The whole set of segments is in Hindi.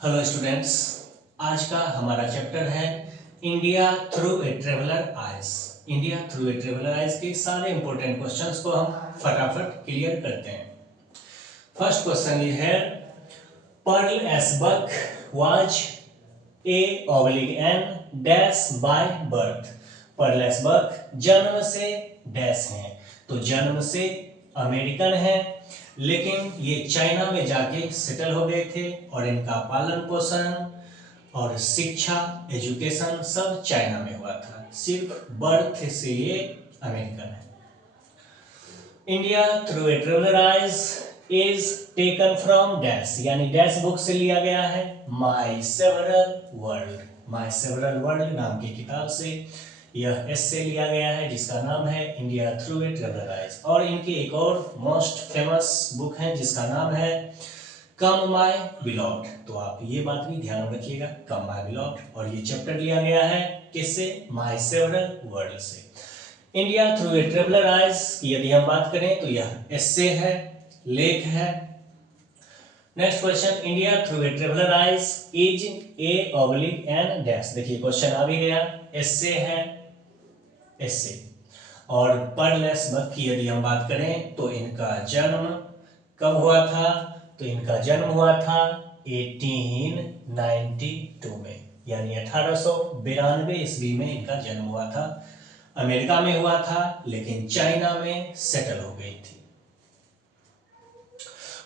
हेलो स्टूडेंट्स, आज का हमारा चैप्टर है India through a traveller eyes. India through a traveller eyes के सारे इंपॉर्टेंट क्वेश्चंस को हम फटाफट क्लियर करते हैं। फर्स्ट क्वेश्चन ये है, Pearl S Buck was a oblique an dash by birth. Pearl S Buck जन्म से डैश हैं, तो जन्म से अमेरिकन है, लेकिन ये चाइना में जाके सेटल हो गए थे और इनका पालन पोषण और शिक्षा एजुकेशन सब चाइना में हुआ था। सिर्फ बर्थ से ये अमेरिकन है। India through a traveller eyes is taken from dash, यानी डैश बुक से लिया गया है माई सेवरल वर्ल्ड। माई सेवरल वर्ल्ड नाम की किताब से यह एस्से लिया गया है जिसका नाम है India through a traveller eyes. और इनकी एक और मोस्ट फेमस बुक है जिसका नाम है कम माय बिलॉव्ड। तो आप ये बात भी ध्यान रखिएगा, कम माय बिलॉव्ड। और ये चैप्टर लिया गया है किससे? माई सेवरल वर्ल्ड से। India through a traveller eyes की यदि हम बात करें तो यह एस्से है, लेख है। Next question, India through a traveller eyes is a oblique an dash. देखिए क्वेश्चन आ भी गया, एस्से है, एस्से। और पर्ल एसबक की यदि हम बात करें तो इनका जन्म कब हुआ था? तो इनका जन्म हुआ था 1892 में, यानी 1892 ईस्वी में इनका जन्म हुआ था। अमेरिका में हुआ था लेकिन चाइना में सेटल हो गई थी।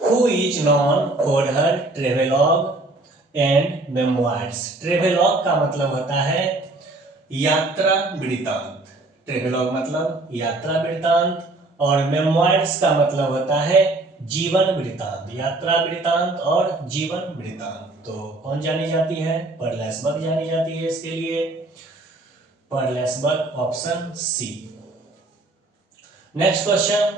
Who is known for her travelogue and memoirs? ट्रेवेलॉग का मतलब होता है यात्रा वृत्तांत। ट्रेवेलॉग मतलब यात्रा वृत्तांत, और मेमोइर्स का मतलब होता है जीवन वृत्तांत। यात्रा वृत्तांत और जीवन वृत्तांत। तो कौन जानी जाती है? पर्ल एसबक जानी जाती है इसके लिए। Pearl S Buck, option C. Next question,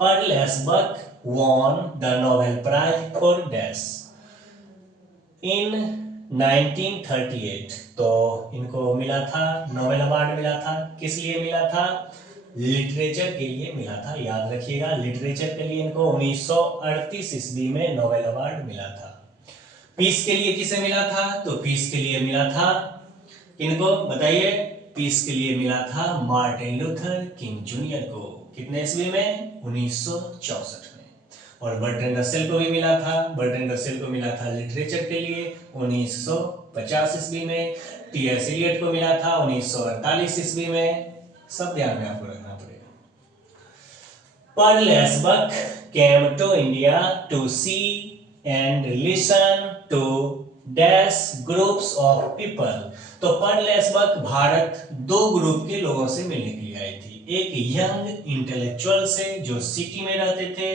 Pearl S Buck won the Nobel Prize for Dash in 1938। तो इनको मिला था, नोबेल अवार्ड मिला था। किस लिए मिला था? लिटरेचर के लिए मिला था। याद रखिएगा, लिटरेचर के लिए इनको 1938 ईस्वी में नोबेल अवार्ड मिला था। पीस के लिए किसे मिला था? तो पीस के लिए मिला था, किनको बताइए? पीस के लिए मिला था मार्टिन लूथर किंग जूनियर को। कितने ईस्वी में? 1964 में। और बर्ट्रैंड रसेल को भी मिला था। बर्ट्रैंड रसेल को मिला था लिटरेचर के लिए 1950 ईस्वी में। टी.एस. एलियट को मिला था 1948 ईस्वी में। सब ध्यान में आपको रखना पड़ेगा। Pearl S Buck came to India to see and listen to dash groups of people। तो पर्ल एसबक भारत दो ग्रुप के लोगों से मिलने के लिए आई थी। एक यंग इंटेलेक्चुअल से जो सिटी में रहते थे,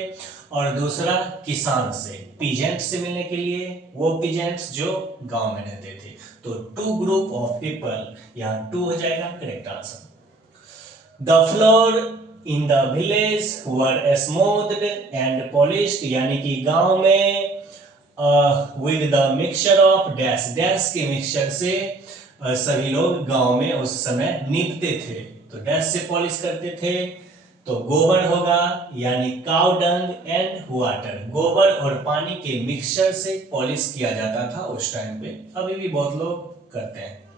और दूसरा किसान से, पीजेंट से मिलने के लिए, वो पीजेंट्स जो गांव में रहते थे। तो टू ग्रुप ऑफ पीपल, यहाँ टू हो जाएगा correct answer. The floor in the village were smoothed and polished, यानी कि गांव में with the mixture of dash, dash के मिक्सचर से सभी लोग गांव में उस समय नीपते थे। तो डैश से पॉलिश करते थे। तो गोबर होगा, यानी काउ डंग एंड वाटर। गोबर और पानी के मिक्सचर से पॉलिश किया जाता था उस टाइम पे। अभी भी बहुत लोग करते हैं।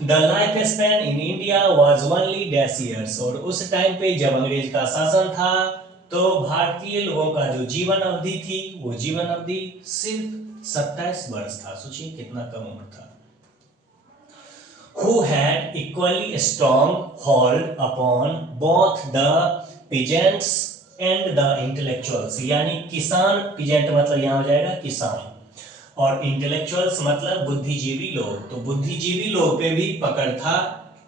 The life span in India was only dash years। और उस टाइम पे जब अंग्रेज का शासन था तो भारतीय लोगों का जो जीवन अवधि थी वो जीवन अवधि सिर्फ 27 वर्ष था। सोचिए कितना कम उम्र था। Who had equally strong hold upon both the peasants and the intellectuals, यानी किसान, पीजेंट मतलब यहाँ हो जाएगा किसान, और इंटेलेक्चुअल्स मतलब बुद्धिजीवी लोग। तो बुद्धिजीवी लोग पे भी पकड़ था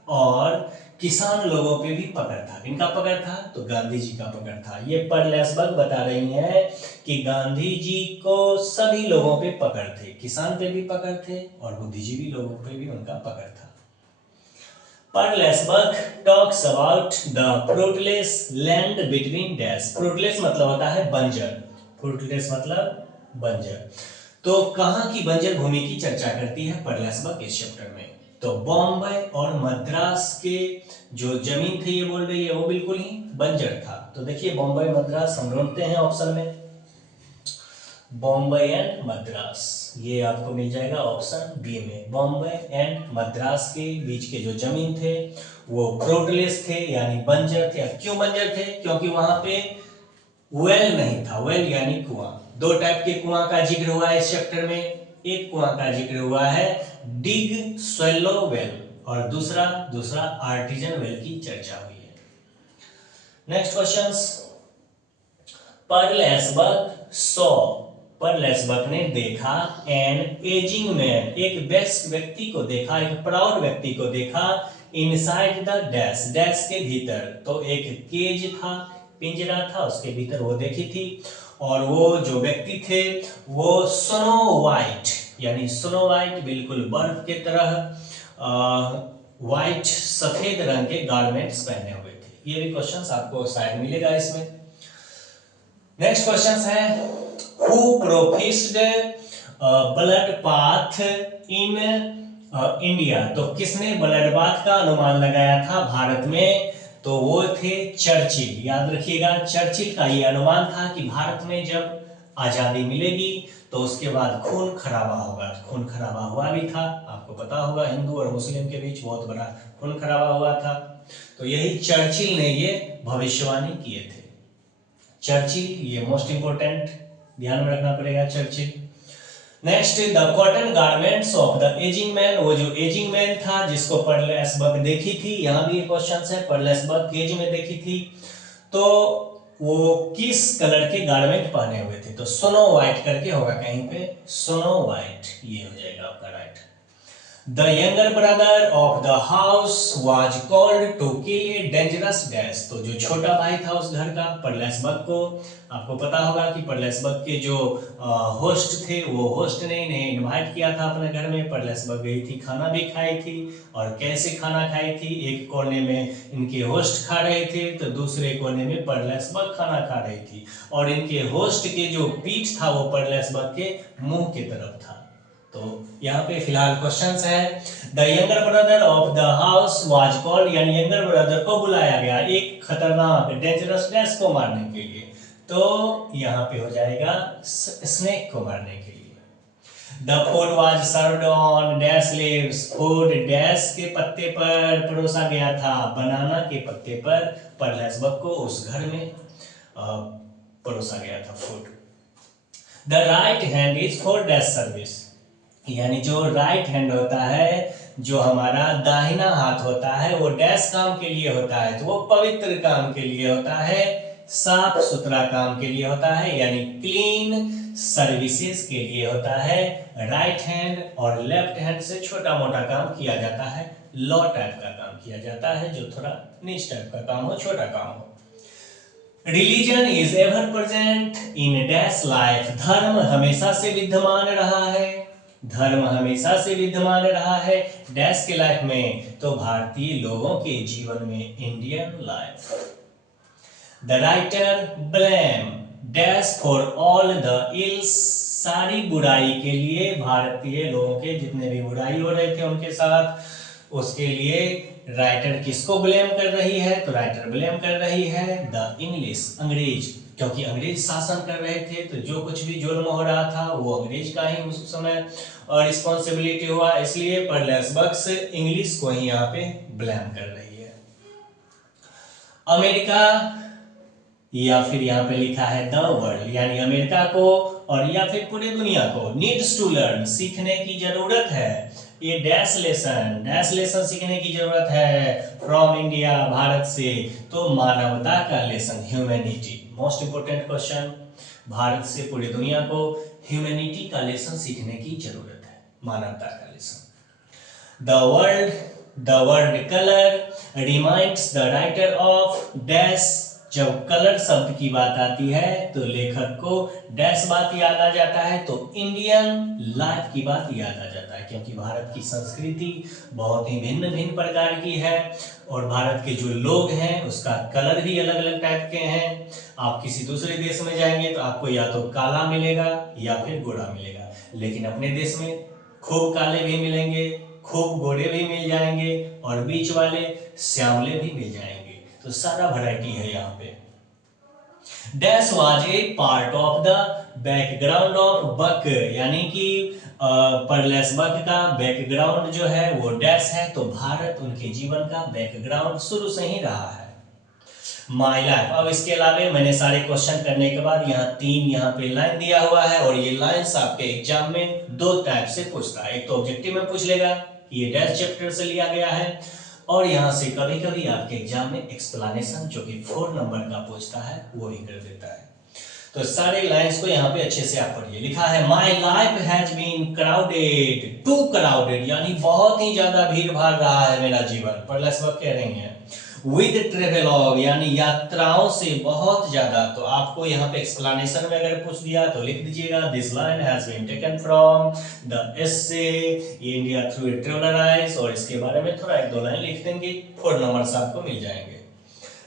और किसान लोगों पे भी पकड़ था। इनका पकड़ था तो गांधी जी का पकड़ था। ये पर्ल एसबक बता रही हैं कि गांधी जी को सभी लोगों पे पकड़ थे, किसान पे भी पकड़ थे और बुद्धिजीवी लोगों पे भी उनका पकड़ था। Pearl S Buck talks about the fruitless land between dash. Fruitless मतलब होता है बंजर, फ्रूटलेस मतलब बंजर। तो कहां की बंजर भूमि की चर्चा करती है पर्ल एसबक इस चैप्टर में? तो बॉम्बे और मद्रास के जो जमीन थे, ये बोल रही है वो बिल्कुल ही बंजर था। तो देखिए बॉम्बे मद्रास हम ढूंढते हैं ऑप्शन में। बॉम्बे एंड मद्रास, ये आपको मिल जाएगा ऑप्शन बी में। बॉम्बे एंड मद्रास के बीच के जो जमीन थे वो फ्रूटलेस थे, यानी बंजर थे। अब क्यों बंजर थे? क्योंकि वहां पे वेल नहीं था। वेल यानी कुआं। दो टाइप के कुआं का जिक्र हुआ है इस चैप्टर में। एक कुआं का जिक्र हुआ है डिग स्वेलो वेल, और दूसरा दूसरा आर्टिजन वेल की चर्चा हुई है। Next questions. Pearl S Buck saw, Pearl S Buck ने देखा एन एजिंग मैन, एक वयस्क व्यक्ति को देखा, एक प्राउड व्यक्ति को देखा, इनसाइड द डैश, डैश के भीतर। तो एक केज था, पिंजरा था, उसके भीतर वो देखी थी। और वो जो व्यक्ति थे वो स्नो वाइट, यानी स्नो वाइट बिल्कुल बर्फ के तरह वाइट सफेद रंग के गारमेंट्स पहने हुए थे। ये भी क्वेश्चंस आपको शायद मिलेगा इसमें। नेक्स्ट क्वेश्चन है who prophesied blood bath in India, तो किसने ब्लड पाथ का अनुमान लगाया था भारत में? तो वो थे चर्चिल। याद रखिएगा, चर्चिल का ये अनुमान था कि भारत में जब आजादी मिलेगी तो उसके बाद खून खराबा होगा। खून खराबा हुआ भी था, आपको पता होगा, हिंदू और मुस्लिम के बीच बहुत बड़ा खून खराबा हुआ था। तो यही चर्चिल ने ये भविष्यवाणी किए थे। चर्चिल, ये मोस्ट इंपोर्टेंट, ध्यान में रखना पड़ेगा Churchill. Next, the cotton garments of the ageing man, वो जो एजिंग मैन था जिसको पर्ल एसबर्ग देखी थी, यहां भी क्वेश्चन है, पर्ल एसबर्ग केज में देखी थी, तो वो किस कलर के गारमेंट पहने हुए थे? तो स्नो वाइट करके होगा कहीं पे, स्नो वाइट, ये हो जाएगा आपका right. The younger brother of the house was called to kill a dangerous dash, तो जो छोटा भाई था उस घर का, पर्लेसबर्ग को, आपको पता होगा कि पर्लेसबर्ग के जो होस्ट थे वो होस्ट ने इन्हें इनवाइट किया था अपने घर में। पर्लेसबर्ग गई थी, खाना भी खाई थी, और कैसे खाना खाई थी? एक कोने में इनके होस्ट खा रहे थे तो दूसरे कोने में पर्लेसबर्ग खाना खा रही थी, और इनके होस्ट के जो पीठ था वो पर्लेसबर्ग के मुंह की तरफ था। तो यहाँ पे फिलहाल क्वेश्चंस है, the younger brother of the house was called, यानी यंगर ब्रदर को बुलाया गया एक खतरनाक डेंजरस डैश को मारने के लिए। तो यहाँ पे हो जाएगा स्नेक को मारने के लिए। The food was served on dash leaves, food dash के पत्ते पर परोसा गया था, बनाना के पत्ते पर पर्लेसबर्ग को उस घर में परोसा गया था food. The right hand is for dash service, यानी जो राइट हैंड होता है, जो हमारा दाहिना हाथ होता है, वो डैश काम के लिए होता है, तो वो पवित्र काम के लिए होता है, साफ सुथरा काम के लिए होता है, यानी क्लीन सर्विसेज के लिए होता है राइट हैंड। और लेफ्ट हैंड से छोटा मोटा काम किया जाता है, लॉ टाइप का काम किया जाता है, जो थोड़ा नीच टाइप का काम हो, छोटा काम हो। Religion is ever present in dash life, धर्म हमेशा से विद्यमान रहा है, धर्म हमेशा से विद्यमान रहा है डैश के लाइफ में, तो भारतीय लोगों के जीवन में, Indian life. The writer blame dash for all the ills, सारी बुराई के लिए, भारतीय लोगों के जितने भी बुराई हो रहे थे उनके साथ, उसके लिए राइटर किसको ब्लेम कर रही है? तो राइटर ब्लेम कर रही है द इंग्लिश, अंग्रेज, क्योंकि अंग्रेज शासन कर रहे थे, तो जो कुछ भी जुल्म हो रहा था वो अंग्रेज का ही उस समय रिस्पॉन्सिबिलिटी हुआ, इसलिए पर्लेसबर्ग से इंग्लिश को ही यहाँ पे ब्लेम कर रही है। अमेरिका, या फिर यहाँ पे लिखा है द वर्ल्ड, यानी अमेरिका को और या फिर पूरी दुनिया को, नीड्स टू लर्न, सीखने की जरूरत है, ये डैश लेसन सीखने की जरूरत है फ्रॉम इंडिया, भारत से, तो मानवता का lesson, humanity, most important question, Bharat से पूरी दुनिया को ह्यूमैनिटी का लेसन सीखने की जरूरत है, मानवता का lesson. The word colour reminds the writer of dash, जब कलर शब्द की बात आती है तो लेखक को डैश बात याद आ जाता है, तो इंडियन लाइफ की बात याद आ जाता है, क्योंकि भारत की संस्कृति बहुत ही भिन्न भिन्न प्रकार की है, और भारत के जो लोग हैं उसका कलर भी अलग अलग टाइप के हैं। आप किसी दूसरे देश में जाएंगे तो आपको या तो काला मिलेगा या फिर गोरा मिलेगा, लेकिन अपने देश में खूब काले भी मिलेंगे, खूब गोरे भी मिल जाएंगे, और बीच वाले श्यामले भी मिल जाएंगे, तो सारा वैरायटी है यहाँ पे। Dash was a part of the background of Buck, यानी कि परलेस बक का बैकग्राउंड जो है वो डैश है, तो भारत उनके जीवन का बैकग्राउंड शुरू से ही रहा है। माई लाइफ, अब इसके अलावा मैंने सारे क्वेश्चन करने के बाद यहाँ 3 यहाँ पे लाइन दिया हुआ है, और ये लाइंस आपके एग्जाम में 2 टाइप से पूछता है। एक तो ऑब्जेक्टिव में पूछ लेगा कि ये डैश चैप्टर से लिया गया है, और यहाँ से कभी कभी आपके एग्जाम में एक्सप्लेनेशन जो कि 4 नंबर का पूछता है वो ही कर देता है। तो सारे लाइंस को यहाँ पे अच्छे से आप पढ़िए। लिखा है my life has been crowded, too crowded, यानी बहुत ही ज्यादा भीड़ भाड़ रहा है मेरा जीवन, परलेस वक्त कह रही हैं। विद ट्रेवलॉग, यानी यात्राओं से बहुत ज्यादा, तो आपको यहाँ पे एक्सप्लेनेशन में अगर पूछ दिया तो लिख दीजिएगा this line has been taken from the essay India through a traveller eyes, और इसके बारे में थोड़ा 1-2 लाइन लिख देंगे, 4 नंबर्स आपको मिल जाएंगे।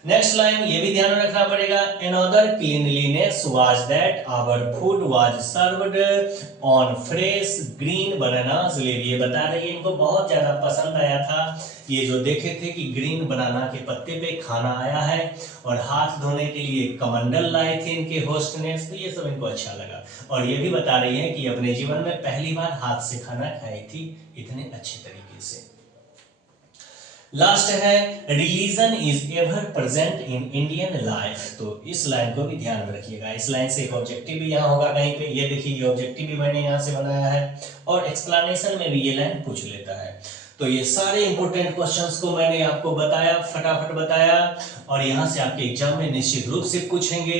नेक्स्ट लाइन ये भी ध्यान रखना पड़ेगा, another cleanliness was that our food was served on fresh green bananas leaf। ये बता रही है इनको बहुत ज्यादा पसंद आया था, ये जो देखे थे कि ग्रीन बनाना के पत्ते पे खाना आया है, और हाथ धोने के लिए कमंडल लाए थे इनके होस्ट ने, तो ये सब इनको अच्छा लगा। और ये भी बता रही है कि अपने जीवन में पहली बार हाथ से खाना खाई थी इतने अच्छे तरीके से। लास्ट है religion is ever present in Indian life, तो इस लाइन को भी ध्यान में रखिएगा। इस लाइन से एक ऑब्जेक्टिव भी यहाँ होगा कहीं पे, ये देखिए ये ऑब्जेक्टिव भी मैंने यहाँ से बनाया है, और एक्सप्लेनेशन में भी ये लाइन पूछ लेता है। तो ये सारे इंपॉर्टेंट क्वेश्चंस को मैंने आपको बताया, फटाफट बताया, और यहाँ से आपके एग्जाम में निश्चित रूप से पूछेंगे।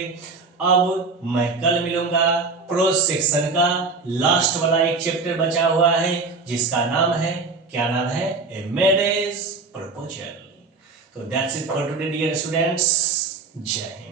अब मैं कल मिलूंगा, प्रोज सेक्शन का लास्ट वाला एक चैप्टर बचा हुआ है जिसका नाम है, क्या नाम है, ए मैरिज प्रपोजल। तो that's it for today dear students, जय हिंद।